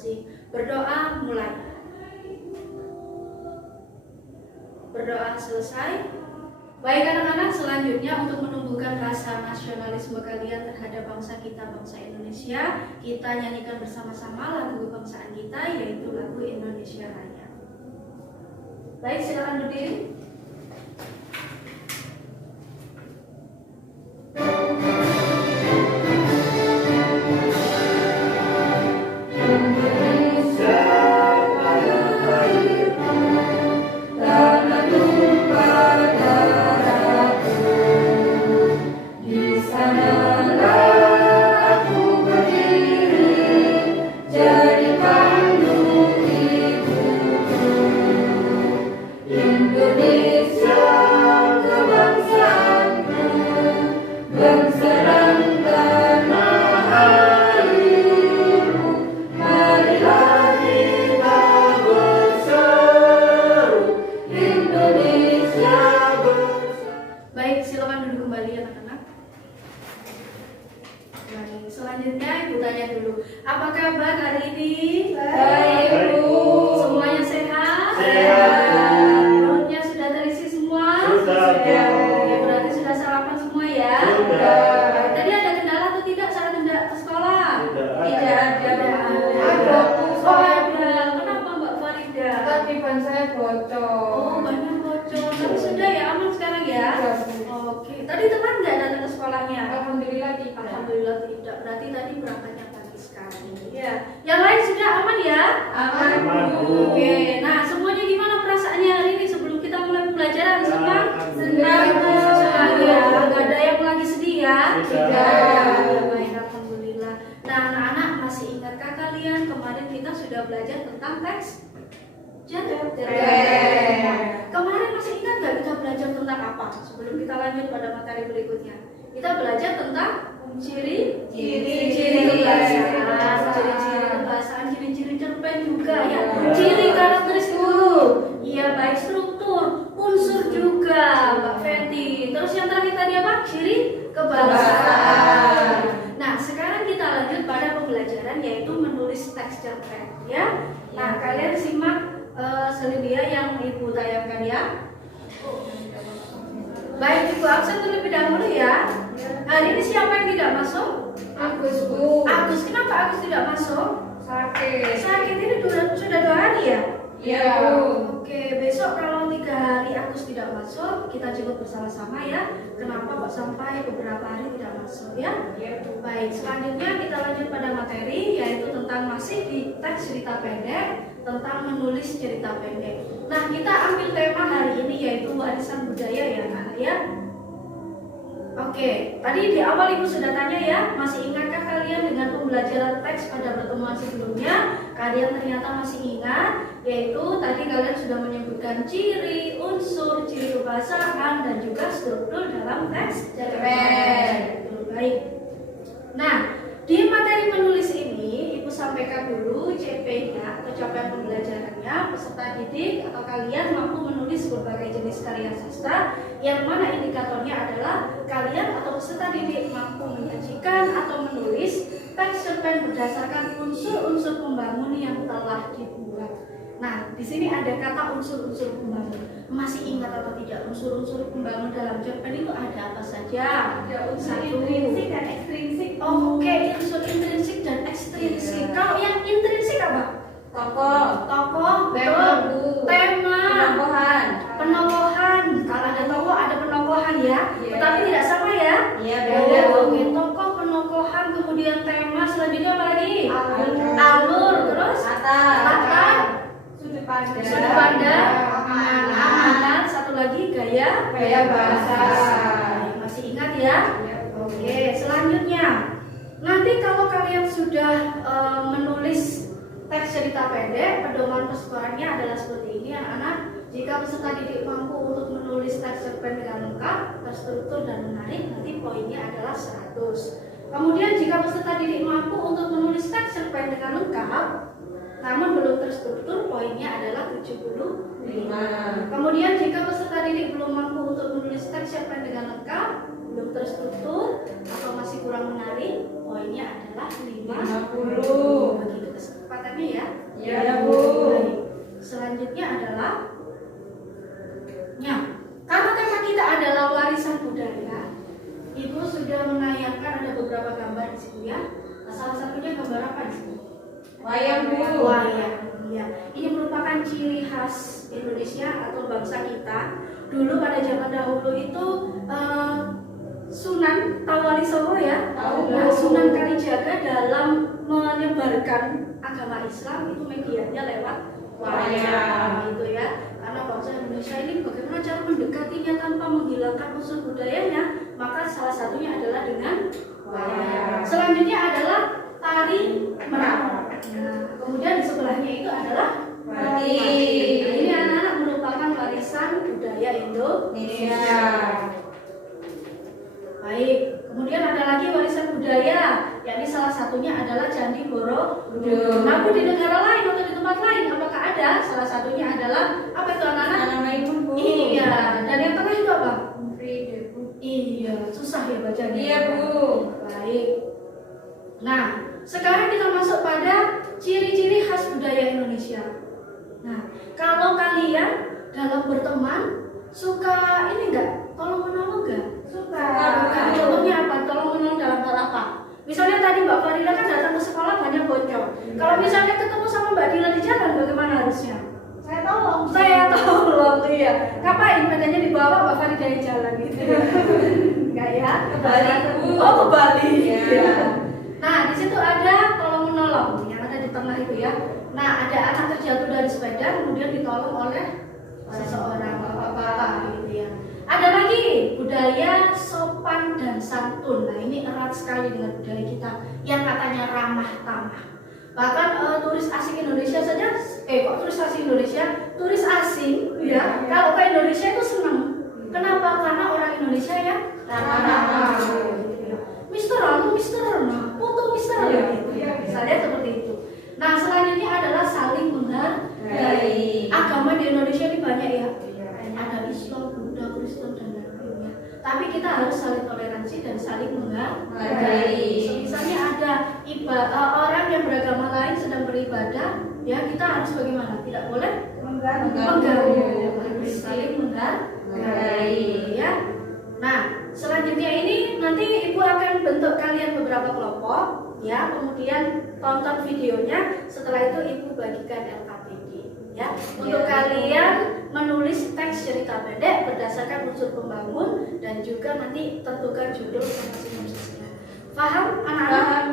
masing-masing. Berdoa mulai. Berdoa selesai. Baik anak-anak, selanjutnya untuk menumbuhkan rasa nasionalisme kalian terhadap bangsa kita, bangsa Indonesia, kita nyanyikan bersama-sama lagu kebangsaan kita, yaitu lagu Indonesia Raya. Baik, silakan berdiri. Selanjutnya Ibu tanya dulu, apa kabar hari ini? Baik, Bu. Semuanya sehat? Sehat. Perutnya sudah terisi semua? Sudah. Ya, berarti sudah sarapan semua ya? Sudah. Tadi ada kendala atau tidak saat hendak ke sekolah? Tidak ada. Ada. Oh ada. Kenapa Mbak Farida? Tadi ban saya bocor. Oh banyak bocor. Tapi sudah ya aman sekarang ya? Oke. Tadi teman nggak datang ke sekolahnya? Alhamdulillah tidak. Alhamdulillah tidak. Berarti tadi berangkatnya pagi sekali. Ya. Yang lain sudah aman ya? Aman, Bu. Oke. Nah semuanya gimana perasaannya hari ini sebelum kita mulai pembelajaran? Senang? Senang, Bu. Senang ya. Nggak ada yang lagi sedih ya? Tidak. Baik, alhamdulillah. Nah anak-anak masih ingatkah kalian kemarin kita sudah belajar tentang teks? Cerpen. Kemarin masih ingat nggak kita belajar tentang apa? Sebelum kita lanjut pada materi berikutnya, kita belajar tentang ciri-ciri kebahasaan, ciri-ciri kebahasaan, ciri-ciri cerpen juga ya. Ciri karakteristik dulu, iya baik struktur, unsur juga, Mbak Fenty. Terus yang terakhir tadi apa? Ciri kebahasaan. Nah sekarang kita lanjut pada pembelajaran yaitu menulis teks cerpen ya. Nah kalian simak selindia yang Ibu tayangkan ya. Baik, Ibu absen terlebih dahulu ya. Hari ini siapa yang tidak masuk? Agus, Bu. Agus, kenapa Agus tidak masuk? Sakit. Sakit ini sudah 2 hari ya? Iya, Bu. Oke, besok kalau 3 hari Agus tidak masuk, kita jemput bersama-sama ya. Kenapa kok sampai beberapa hari tidak masuk ya? Iya, Bu. Baik, selanjutnya kita lanjut pada materi yaitu tentang masih di teks cerita pendek tentang menulis cerita pendek. Nah, kita ambil tema hari ini yaitu warisan budaya ya, anak ya. Oke, tadi di awal Ibu sudah tanya ya, masih ingatkah kalian dengan pembelajaran teks pada pertemuan sebelumnya? Kalian ternyata masih ingat, yaitu tadi kalian sudah menyebutkan ciri, unsur, ciri kebahasaan, dan juga struktur dalam teks cerpen. Baik. Nah, di materi menulis ini, Ibu sampaikan dulu CP-nya atau capaian pembelajarannya. Peserta didik atau kalian mampu menulis berbagai jenis karya sastra, yang mana indikatornya adalah kalian atau peserta didik mampu menyajikan atau menulis teks cerpen berdasarkan unsur-unsur pembangun yang telah dibuat. Nah, di sini ada kata unsur-unsur pembangun. Masih ingat atau tidak unsur-unsur pembangun dalam cerpen itu ada apa saja? Ada unsur Satu. intrinsik dan ekstrinsik. Oke, unsur intrinsik dan ekstrinsik. Kalau yang intrinsik apa? Tokoh. Tokoh, Tema, betul. Bu. Tema, Penokohan. penokohan. Kalau ada tokoh ada penokohan ya. Iya. Tetapi tidak sama ya. Iya, Beda. Bu. Oke, tokoh, penokohan, kemudian tema, selanjutnya apa lagi? Alur. Alur, terus Latar. Sudut pandang. sudut pandang, Amanat. amanat, satu lagi gaya bahasa. Masih ingat ya? Iya, Bu. Oke, selanjutnya nanti kalau kalian sudah menulis teks cerita pendek, pedoman persekorannya adalah seperti ini anak-anak. Jika peserta didik mampu untuk menulis teks cerpen dengan lengkap, terstruktur dan menarik, nanti poinnya adalah 100. Kemudian jika peserta didik mampu untuk menulis teks cerpen dengan lengkap, namun belum terstruktur, poinnya adalah 75. Kemudian jika peserta didik belum mampu untuk menulis teks cerpen dengan lengkap, belum terstruktur atau masih kurang menarik, poinnya adalah 50. Begitu kesempatannya ya. Ya, Bu. Baik. Selanjutnya adalah karena tema kita adalah warisan budaya, Ibu sudah menayangkan ada beberapa gambar di situ ya. Nah, salah satunya gambar apa di sini? Wayang, Bu. Wayang. Ya, ini merupakan ciri khas Indonesia atau bangsa kita. Dulu pada zaman dahulu itu Sunan Tawalisoro ya, Tahu. nah, Sunan Kalijaga dalam menyebarkan agama Islam itu medianya lewat wayang gitu ya. Karena bangsa Indonesia ini bagaimana cara mendekatinya tanpa menghilangkan unsur budayanya, maka salah satunya adalah dengan wayang. Selanjutnya adalah tari merak. Nah, kemudian di sebelahnya itu adalah Batik. Nah, ini anak-anak merupakan warisan budaya Indonesia. Baik, kemudian ada lagi warisan budaya, yakni salah satunya adalah Candi Borobudur. Namun di negara lain atau di tempat lain, apakah ada? Salah satunya adalah apa itu anak-anak? Namanya Bu. Iya, dan yang tengah itu apa? Bu. Iya, susah ya bacanya. Iya, Bu. Baik. Nah, sekarang kita masuk pada ciri-ciri khas budaya Indonesia. Nah, kalau kalian dalam berteman suka ini enggak? Tolong menolong enggak? Suka. Nah, contohnya apa? Tolong menolong dalam hal apa? Misalnya tadi Mbak Farida kan datang ke sekolah banyak bocor. Kalau misalnya ketemu sama Mbak Dila di jalan, bagaimana harusnya? Saya tolong. Saya tolong, iya. Ngapain badannya dibawa Mbak Farida yang jalan gitu ya? Enggak ya? Kebalik, Bu. Oh, kebalik. Iya. Iya. Nah, di situ ada tolong menolong yang ada di tengah itu ya. Nah, ada anak terjatuh dari sepeda kemudian ditolong oleh seseorang bapak-bapak gitu ya. Ada lagi budaya sopan dan santun. Nah, ini erat sekali dengan budaya kita yang katanya ramah tamah. Bahkan turis asing Indonesia saja, kok turis asing Indonesia, turis asing ya, kalau ke Indonesia itu senang. Kenapa? Karena orang Indonesia ya ramah. Mister, foto Mister, gitu ya. Misalnya seperti itu. Nah, selanjutnya adalah saling menghargai. Agama di Indonesia ini banyak ya. Ada Islam, Buddha, Kristen dan lain-lainnya. Tapi kita harus saling toleransi dan saling menghargai. Misalnya ada orang yang beragama lain sedang beribadah, ya kita harus bagaimana? Tidak boleh mengganggu. Harus saling menghargai, ya. Nah, selanjutnya ini nanti Ibu akan bentuk kalian beberapa kelompok, ya. Kemudian tonton videonya. Setelah itu Ibu bagikan LKPD, ya. Untuk kalian menulis teks cerita pendek berdasarkan unsur pembangun dan juga nanti tentukan judul sama sinopsisnya. Paham anak-anak?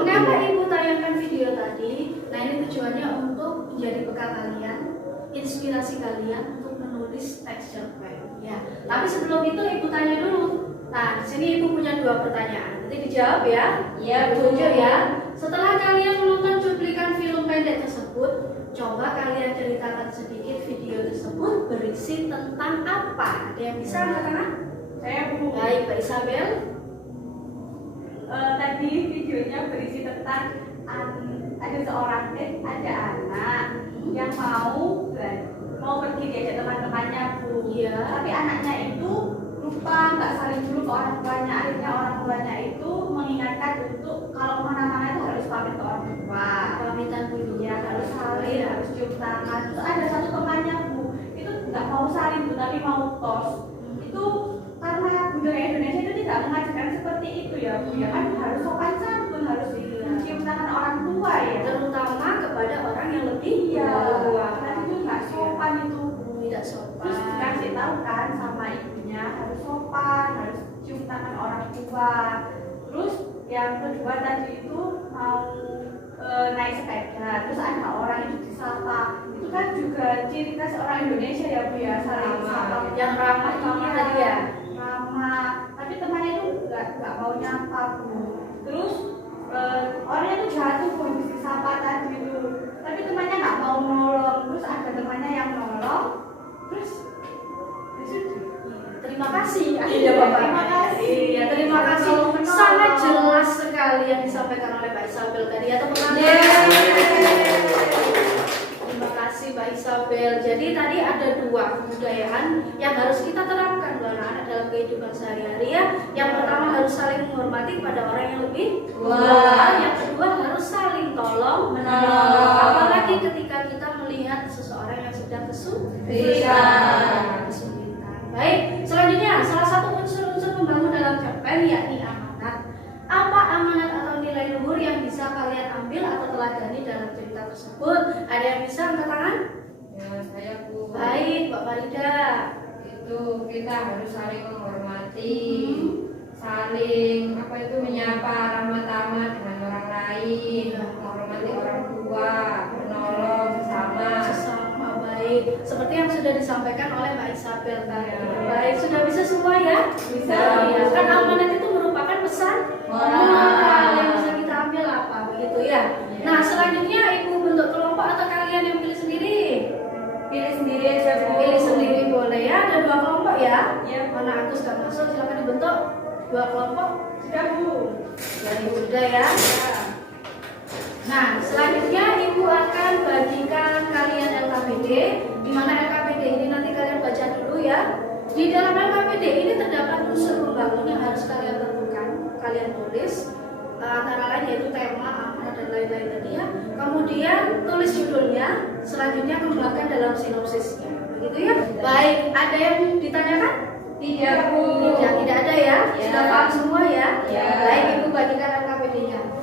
Mengapa Ibu tayangkan video tadi? motivasi kalian untuk menulis teks cerpen. Ya, tapi sebelum itu ibu tanya dulu. Nah, di sini ibu punya 2 pertanyaan. Nanti dijawab ya. Iya, Bu. Tunjuk ya. Setelah kalian menonton cuplikan film pendek tersebut, coba kalian ceritakan sedikit video tersebut berisi tentang apa? Ada yang bisa angkat tangan? Saya Bu. Baik, Mbak Isabel. Tadi videonya berisi tentang ada anak yang mau pergi diajak teman-temannya Bu. Iya. Tapi anaknya itu lupa nggak saling dulu ke orang tuanya. Akhirnya orang tuanya itu mengingatkan untuk kalau kemana-mana itu harus pamit ke orang tua. Pamitan dulu. Ya harus saling, harus cium tangan. Terus ada satu temannya Bu, itu nggak mau saling Bu, tapi mau tos. Itu karena budaya Indonesia itu tidak mengajarkan seperti itu ya Bu. Ya kan harus sopan santun, harus mencium tangan orang tua ya. Terutama kepada orang yang lebih Iya, tua. nanti itu nggak sopan itu Bu. Tidak sopan. Terus dikasih tahu kan sama ibunya harus sopan, harus cium tangan orang tua. Terus yang kedua tadi itu mau naik sepeda, terus ada orang itu disapa. Itu kan juga ciri khas orang Indonesia ya Bu ya, saling sapa. Yang ramah tadi ya. Ramah. Tapi temannya itu nggak mau nyapa Bu. Terus orangnya itu jatuh Bu habis disapa tadi itu. Tapi temannya nggak mau nolong. Terus ada temannya yang nolong. Terus Terima kasih. Iya, Bapak. Terima kasih. Iya, terima kasih. Sangat jelas sekali yang disampaikan oleh Mbak Isabel tadi. Ya, tepuk tangan. Terima kasih Mbak Isabel. Jadi tadi ada 2 kebudayaan yang harus kita terapkan buat anak-anak dalam kehidupan sehari-hari ya. Yang pertama harus saling menghormati kepada orang yang lebih tua. Yang kedua harus saling tolong menolong. Apalagi ketika kita melihat seseorang yang sedang kesulitan. Baik, selanjutnya salah satu unsur-unsur pembangun dalam cerpen yakni amanat. Apa amanat atau nilai luhur yang bisa kalian ambil atau teladani dalam cerita tersebut? Ada yang bisa angkat tangan? Ya, saya Bu. Baik, Mbak Farida. Itu kita harus saling menghormati, saling menyapa ramah tamah dengan orang lain, menghormati orang tua, menolong sesama. Baik, seperti yang sudah disampaikan oleh Mbak Isabel tadi. Baik, sudah bisa semua ya? Bisa. Ya, kan amanat itu merupakan pesan moral yang bisa kita ambil apa begitu ya. Nah, selanjutnya ibu bentuk kelompok atau kalian yang pilih sendiri? pilih sendiri aja Bu. Pilih sendiri boleh ya. Ada 2 kelompok ya. Iya. Mana aku sudah masuk, silakan dibentuk 2 kelompok. Sudah Bu. Jadi sudah ya. Nah, selanjutnya ibu akan bagikan kalian LKPD, di mana LKPD ini nanti kalian baca dulu ya. Di dalam LKPD ini terdapat unsur pembangun yang harus kalian tentukan, kalian tulis, antara lain yaitu tema, amanat dan lain-lain tadi ya. Kemudian tulis judulnya, selanjutnya kembangkan dalam sinopsisnya, begitu ya. Baik, ada yang ditanyakan? Tidak Bu. Tidak ada ya. Ya. Sudah paham semua ya? Ya. Baik, ibu bagikan LKPD-nya.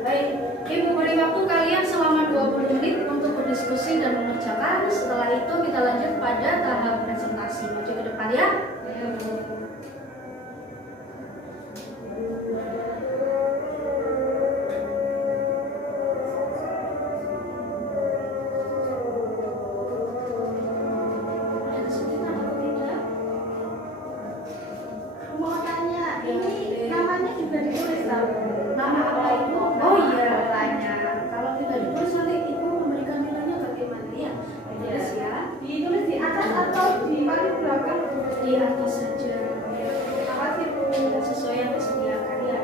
Baik, ibu beri waktu kalian selama 20 menit untuk berdiskusi dan mengerjakan. Setelah itu kita lanjut pada tahap presentasi. Maju ke depan ya. Ya, Bu. Ada kesulitan atau tidak? Mau tanya, ini namanya juga ditulis tahu. Nama apa itu? Oh iya. Tanya. Kalau tidak ditulis nanti ibu memberikan nilainya bagaimana ya? Ditulis ya. Ditulis di atas atau di paling belakang? Di atas saja. Terima kasih Bu. Sesuai yang disediakan ya.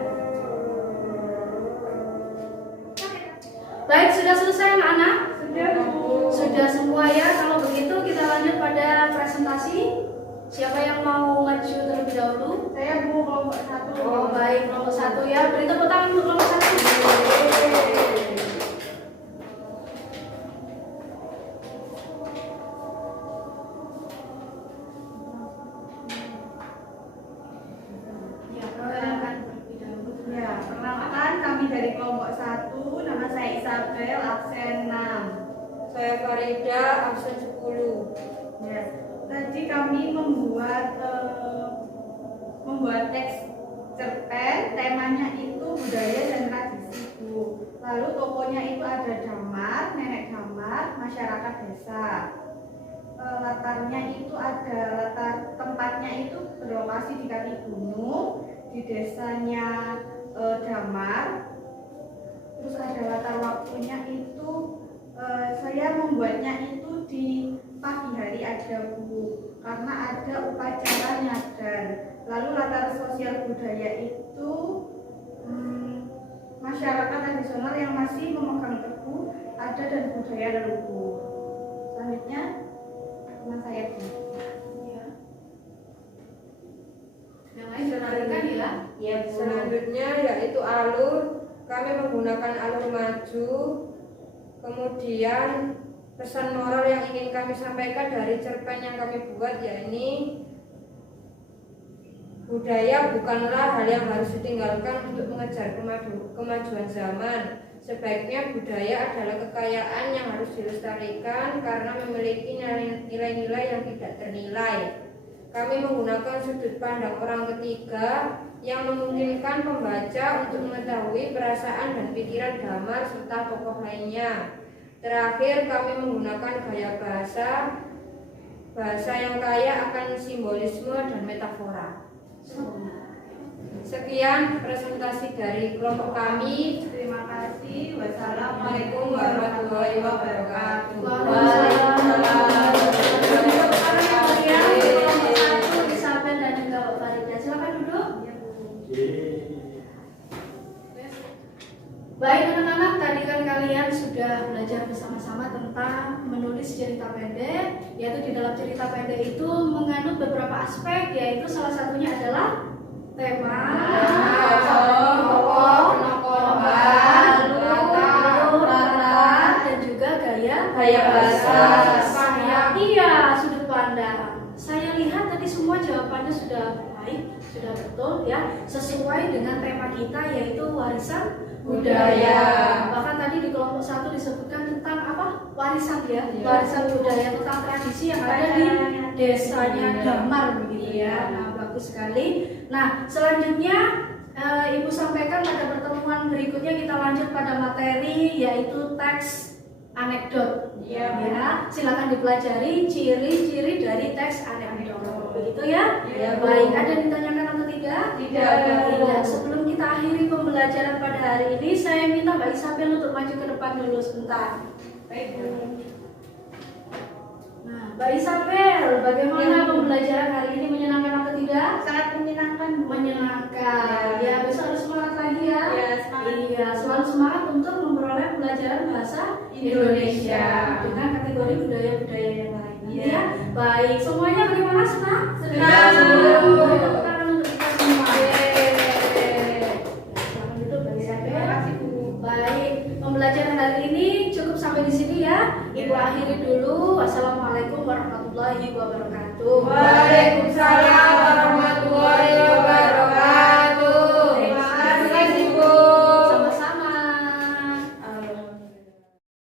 Baik, sudah selesai anak-anak? Sudah Bu. Sudah semua ya. Kalau begitu kita lanjut pada presentasi. Siapa yang mau maju terlebih dahulu? Saya Bu kelompok 1. Oh baik, nomor 1 ya. Beri tepuk tangan untuk nomor 1. Ya, perkenalkan terlebih dahulu. Ya, perkenalkan kami dari kelompok 1. Nama saya Isabel, absen 6. Saya Farida, absen 10. Ya. Tadi kami membuat teks cerpen, temanya itu budaya dan tradisi, Bu. Lalu tokonya itu ada Damar, Nenek Damar, masyarakat desa. Latarnya itu ada tempatnya itu berlokasi di kaki gunung, di desanya Damar. Terus ada latar waktunya itu saya membuatnya itu di pagi hari aja, Bu, karena ada upacara nyadar. Lalu latar sosial budaya itu masyarakat tradisional yang masih memegang teguh adat dan budaya leluhur. Selanjutnya teman saya, Bu. Ya. Yang lain diperhatikan ya. Ya, selanjutnya yaitu alur. Kami menggunakan alur maju. Kemudian pesan moral yang ingin kami sampaikan dari cerpen yang kami buat yakni budaya bukanlah hal yang harus ditinggalkan untuk mengejar kemajuan zaman. Sebaiknya budaya adalah kekayaan yang harus dilestarikan karena memiliki nilai-nilai yang tidak ternilai. Kami menggunakan sudut pandang orang ketiga yang memungkinkan pembaca untuk mengetahui perasaan dan pikiran Damar serta tokoh lainnya. Terakhir, kami menggunakan gaya bahasa yang kaya akan simbolisme dan metafora. Sekian presentasi dari kelompok kami. Terima kasih. Wassalamualaikum warahmatullahi wabarakatuh. Waalaikumsalam. Sampai dan juga Pak Farida. Silakan duduk. Baik anak-anak, tadi kan kalian sudah belajar bersama-sama tentang menulis cerita pendek, yaitu di dalam cerita pendek itu mengandung beberapa aspek, yaitu salah satunya adalah tema, tokoh, latar, dan juga gaya bahasa. Iya, sudut pandang. Saya lihat tadi semua jawabannya sudah baik, sudah betul ya, sesuai dengan tema kita yaitu warisan budaya. Bahkan tadi di kelompok 1 disebutkan tentang apa? Warisan ya, warisan budaya tentang tradisi yang ada di desanya Damar begitu ya. Nah, bagus sekali. Nah, selanjutnya Ibu sampaikan pada pertemuan berikutnya kita lanjut pada materi yaitu teks anekdot. Ya, silakan dipelajari ciri-ciri dari teks anekdot. Begitu ya? Baik, ada yang ditanyakan atau tidak? Tidak. Sebelum kita akhiri pembelajaran pada hari ini, saya minta Mbak Isabel untuk maju ke depan dulu sebentar. Baik. Nah, Mbak Isabel, bagaimana pembelajaran hari ini, menyenangkan atau tidak? Sangat menyenangkan. Menyenangkan. Ya, besok harus semangat lagi ya. Semangat. Iya, selalu semangat untuk memperoleh pelajaran bahasa Indonesia dengan kategori budaya-budaya yang lain. Ya. Baik, semuanya bagaimana? Senang? Senang. Beri tepuk tangan untuk kita semua. Selamat duduk Mbak Isabel. Terima kasih, Bu. Baik, pembelajaran hari ini cukup sampai di sini ya. Ibu akhiri dulu. Wassalamualaikum warahmatullahi wabarakatuh. Waalaikumsalam warahmatullahi